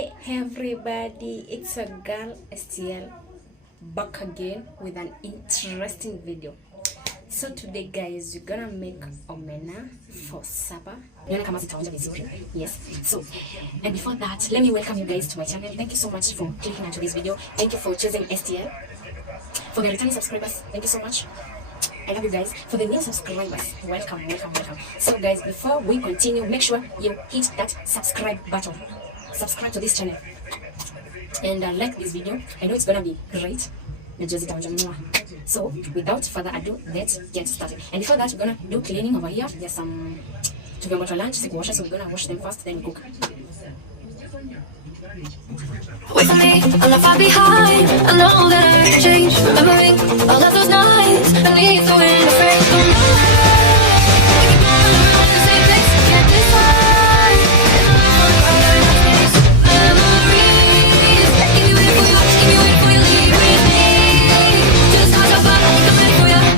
Hi everybody, it's a girl STL back again with an interesting video. So today guys, we're gonna make omena for supper. Yes. So, and before that, let me welcome you guys to my channel. Thank you so much for clicking onto this video. Thank you for choosing STL. For the returning subscribers, thank you so much. I love you guys. For the new subscribers, welcome. So guys, before we continue, make sure you hit that subscribe button. Subscribe to this channel and like this video. I know it's gonna be great. So without further ado, let's get started. And before that, we're gonna do cleaning over here. There's some to water lunch, so we're gonna wash them first, then we cook. Wait for me, I'm not far behind. I know that I can change. Remembering all of those nights beneath the wind, afraid to know. The same place, can't decide. Memories, keep me waiting for you, leave with me. Just talk about it, I'm waiting for you.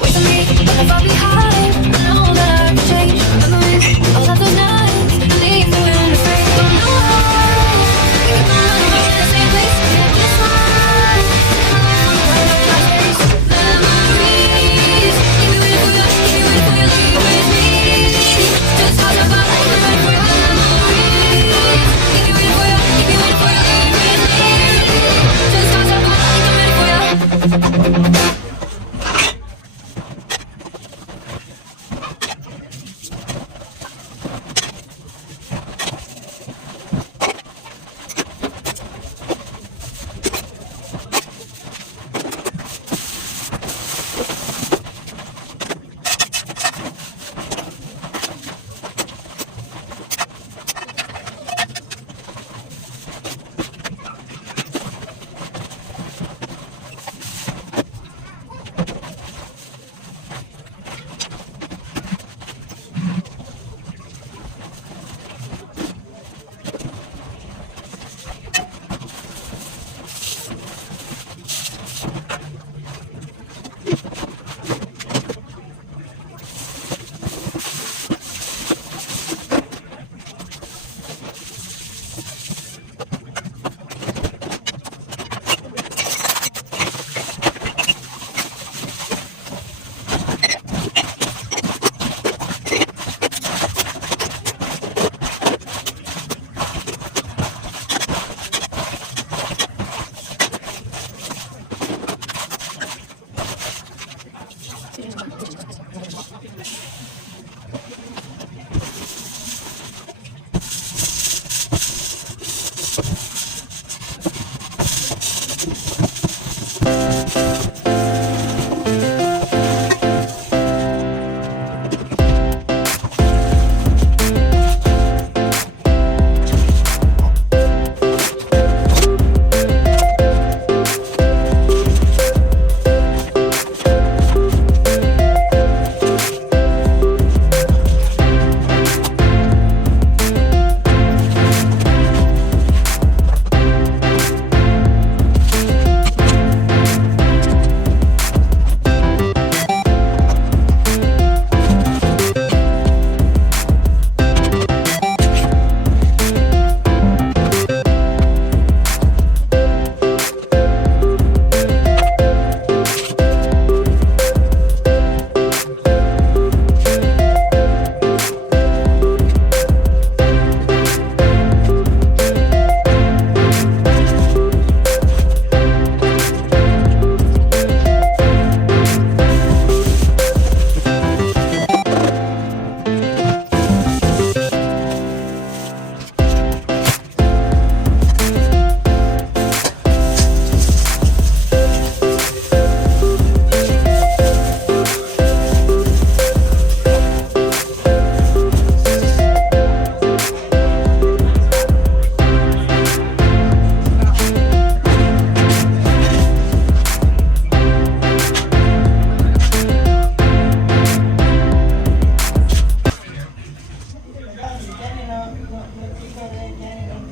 Wait for me, I'm not far behind. I know that I can change. Remembering all of those nights beneath the wind, afraid to know.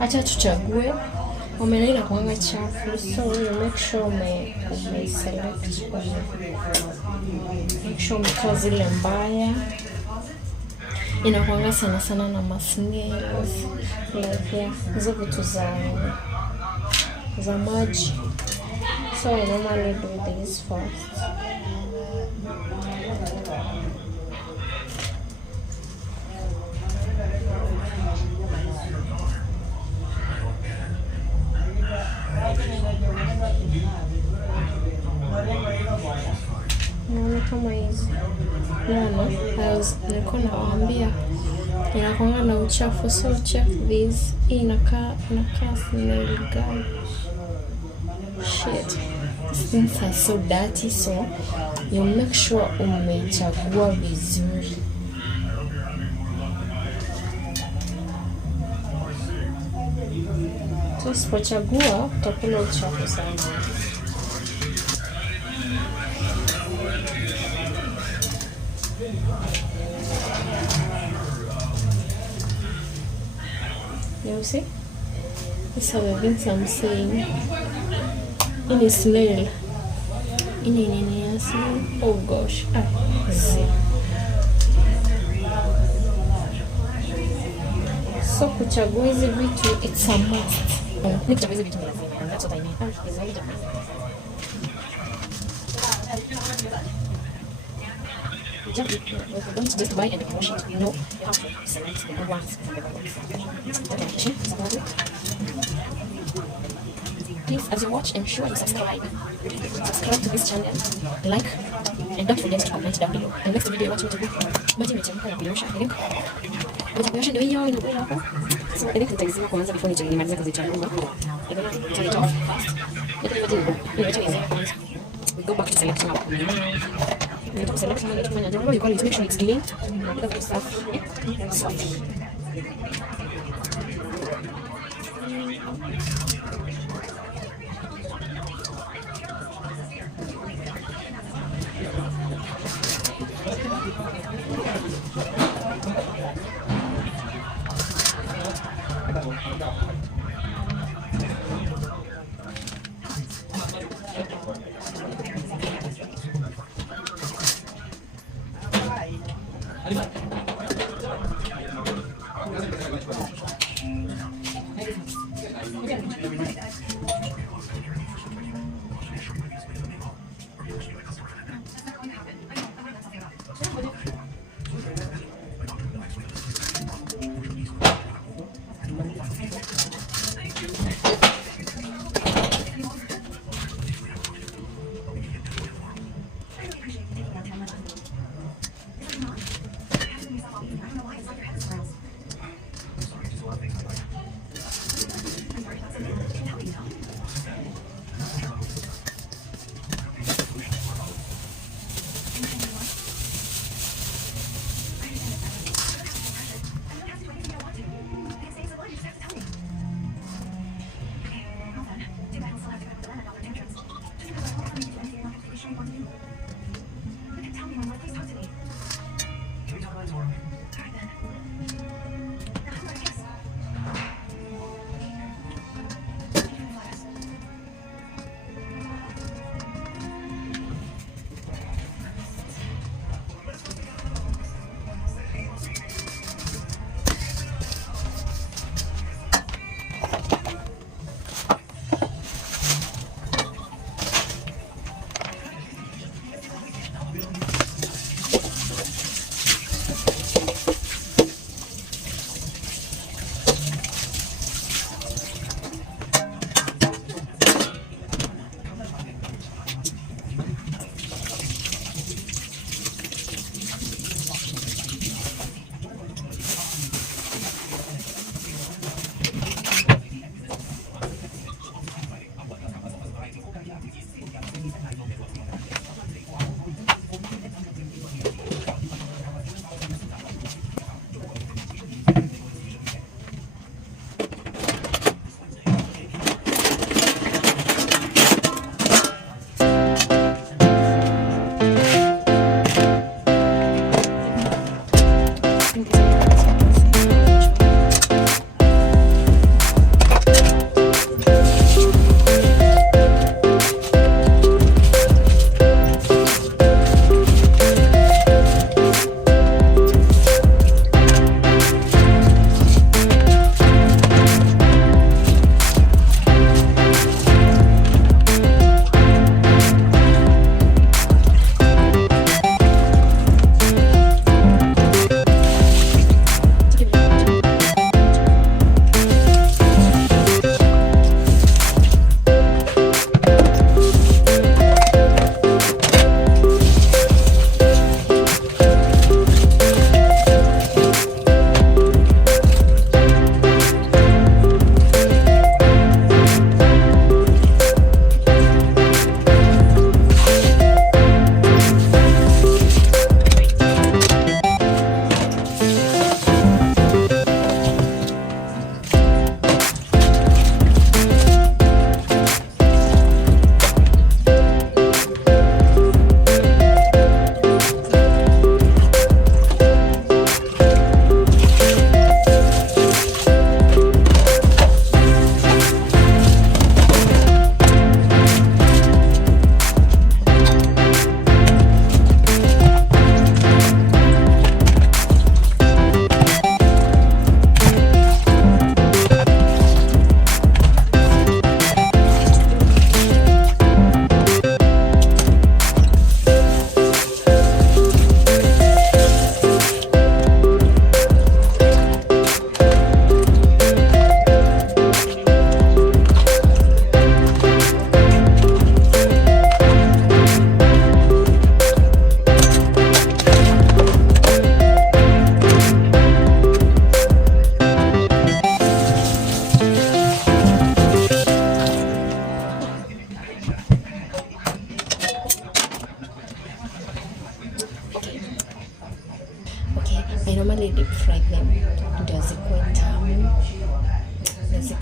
Acha tuchague omena inakuanga chafu, so you make sure select, make sure umetoa zile mbaya. inakuanga sana sana na snails, like yeah, hizo vitu za maji. So I normally do this first. Naona kama hizi. Naona, nilikuwa nawaambia inakuanga na uchafu, so check this. Hii inakaa snail guy. Shit. These things are so dirty, so you make sure umechagua vizuri. So usipochagua utakula uchafu sana. You see? These are the things I'm saying. In a snail. In a snail. Oh gosh. See. So kuchagua hizi vitu, it's a must. Kuchagua hizi vitu ni lazima. And that's what I mean. Don't just buy and wash it. You know, you have to select the good ones and the bad ones. Please, as you watch, ensure you subscribe. Subscribe to this channel, like, and don't forget to comment down below. The next video you want me to do, maji imechemka ya kuyosha, I think. Maji kuyosha ndio hiyo inakuwa hapo. So I think nitaizima kwanza before nimalize kuzichagua. I'm gonna turn it off first. We go back to selecting our need to select one. You call it, make sure it's clean. Soft.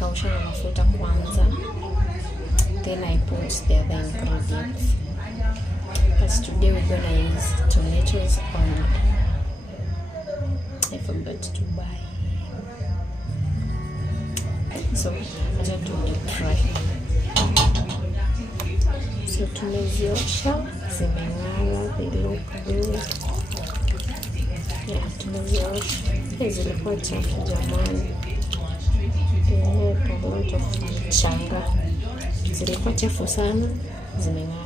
nakausha na mafuta kwanza, then I put the other ingredients. But today we're gonna use tomatoes only. I forgot to buy, so I just do deep fry. So tumeziosha, zimeng'ara, they look good. Yeah, tumeziosha. Zilikuwa chafu jamani. A lot of mchanga. Zilikuwa chafu sana, zimeng'ara.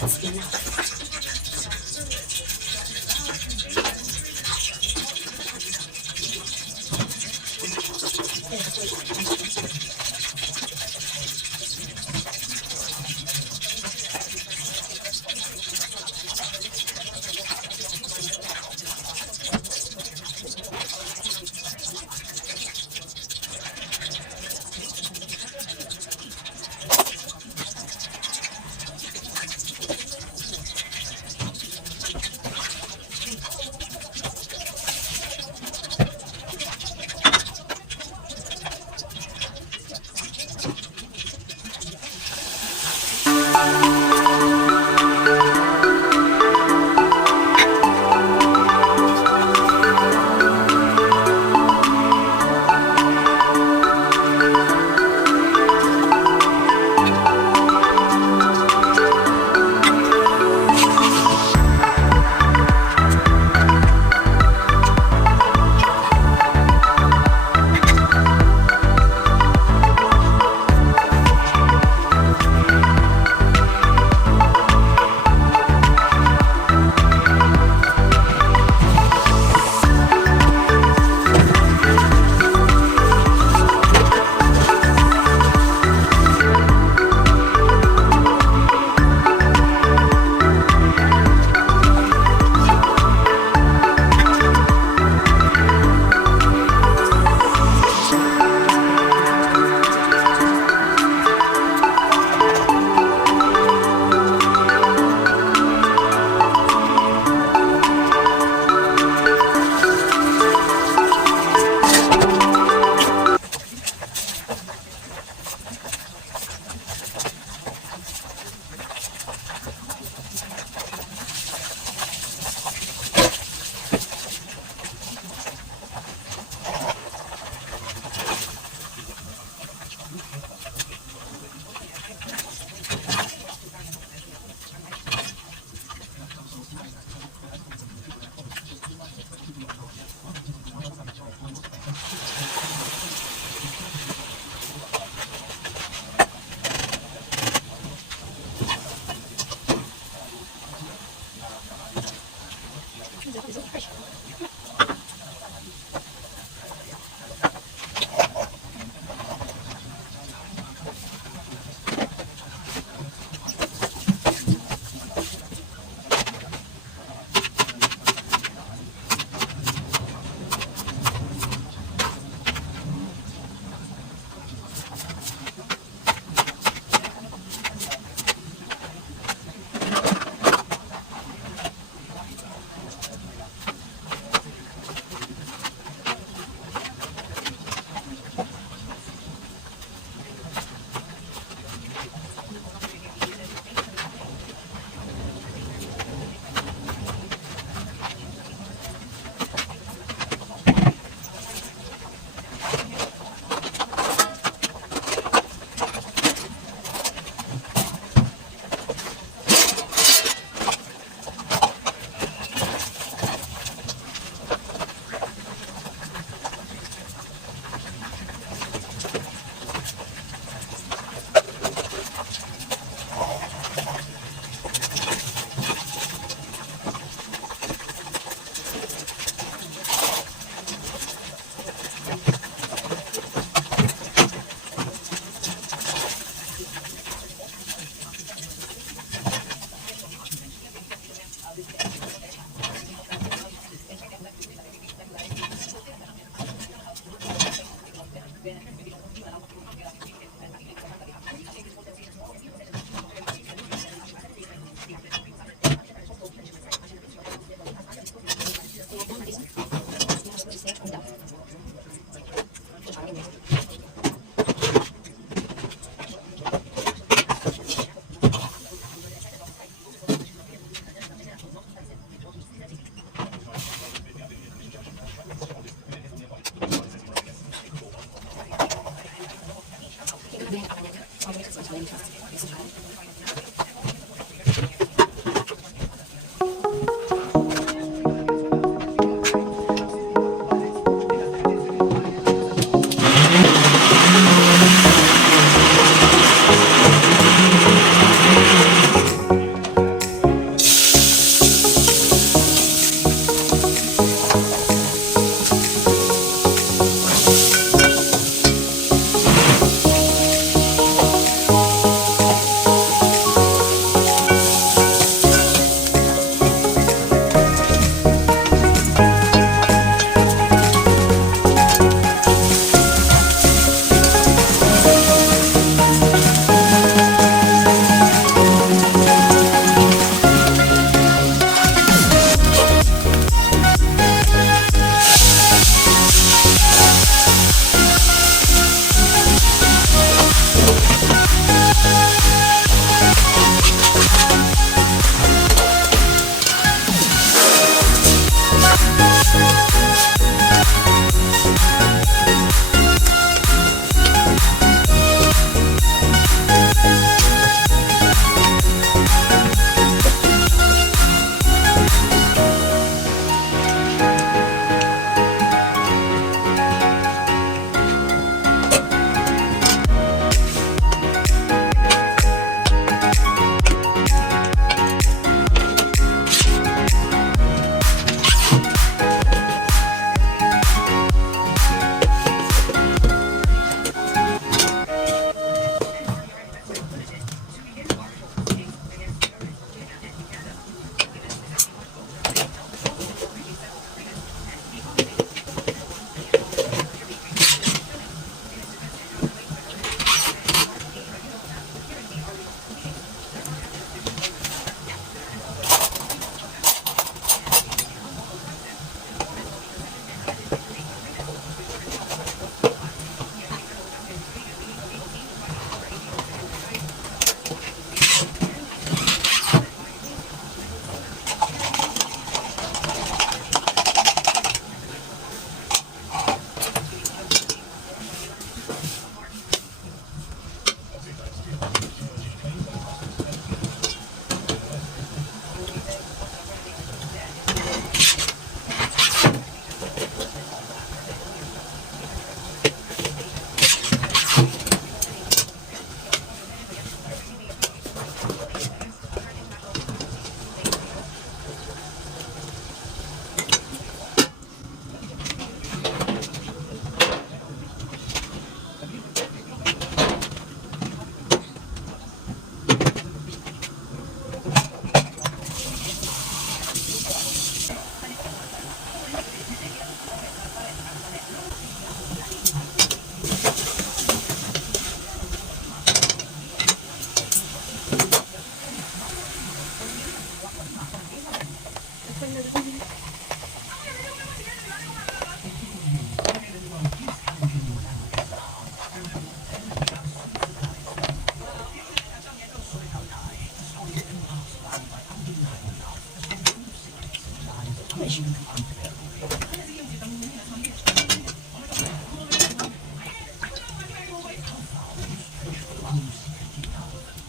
That's enough.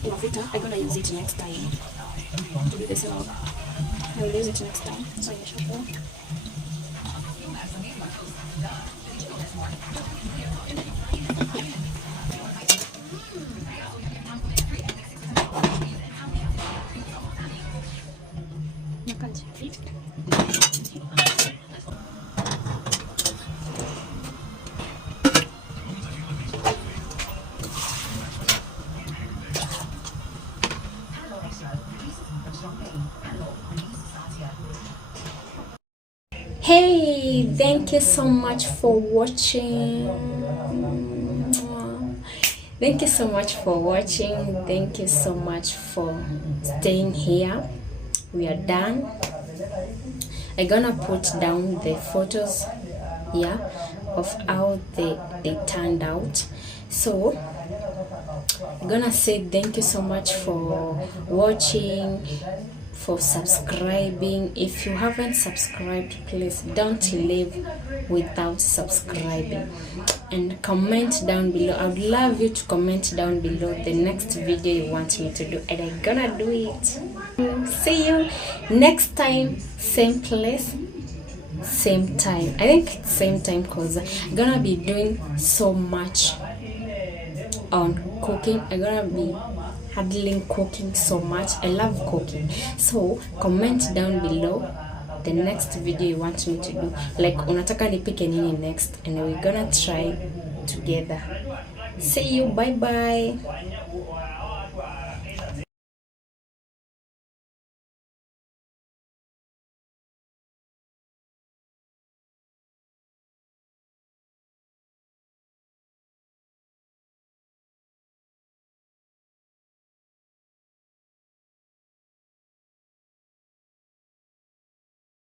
Mafuta, I'm gonna use it next time to do the salad. I'll use it next time. So hey, thank you so much for watching. Thank you so much for watching. Thank you so much for staying here. We are done. I'm gonna put down the photos of how they turned out. So I'm gonna say thank you so much for watching. for subscribing. If you haven't subscribed, please don't leave without subscribing, and comment down below. I would love you to comment down below the next video you want me to do, and I'm gonna do it. See you next time, same place, same time. I think it's same time because I'm gonna be doing so much on cooking. I'm gonna be handling cooking so much. I love cooking. So comment down below the next video you want me to do, like unataka nipike nini next, and we're gonna try together. See you, bye bye.